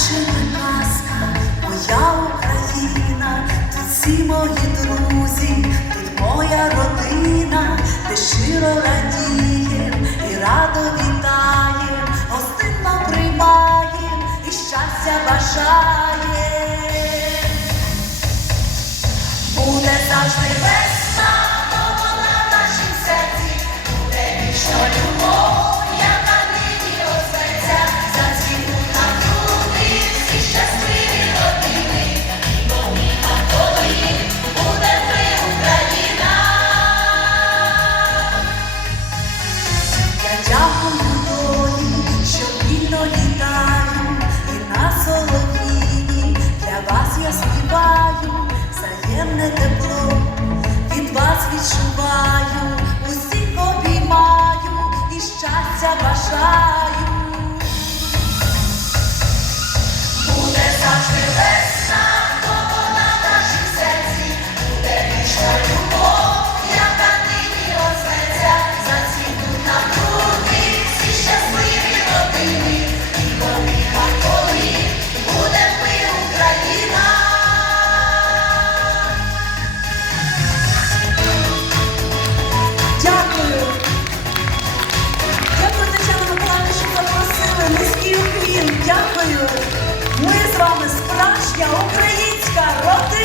наче не казка, моя Україна, тут всі мої друзі, тут моя родина, де щиро радієм і радо вітаєм, гостинно приймаєм і щастя бажає, Буде завжди. вас відчуваю, усіх обіймаю і щастя бажаю. Дякую. Ми з вами справжня українська родина.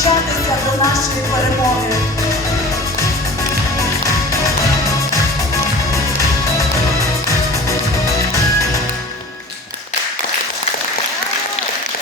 долучатися до нашої перемоги.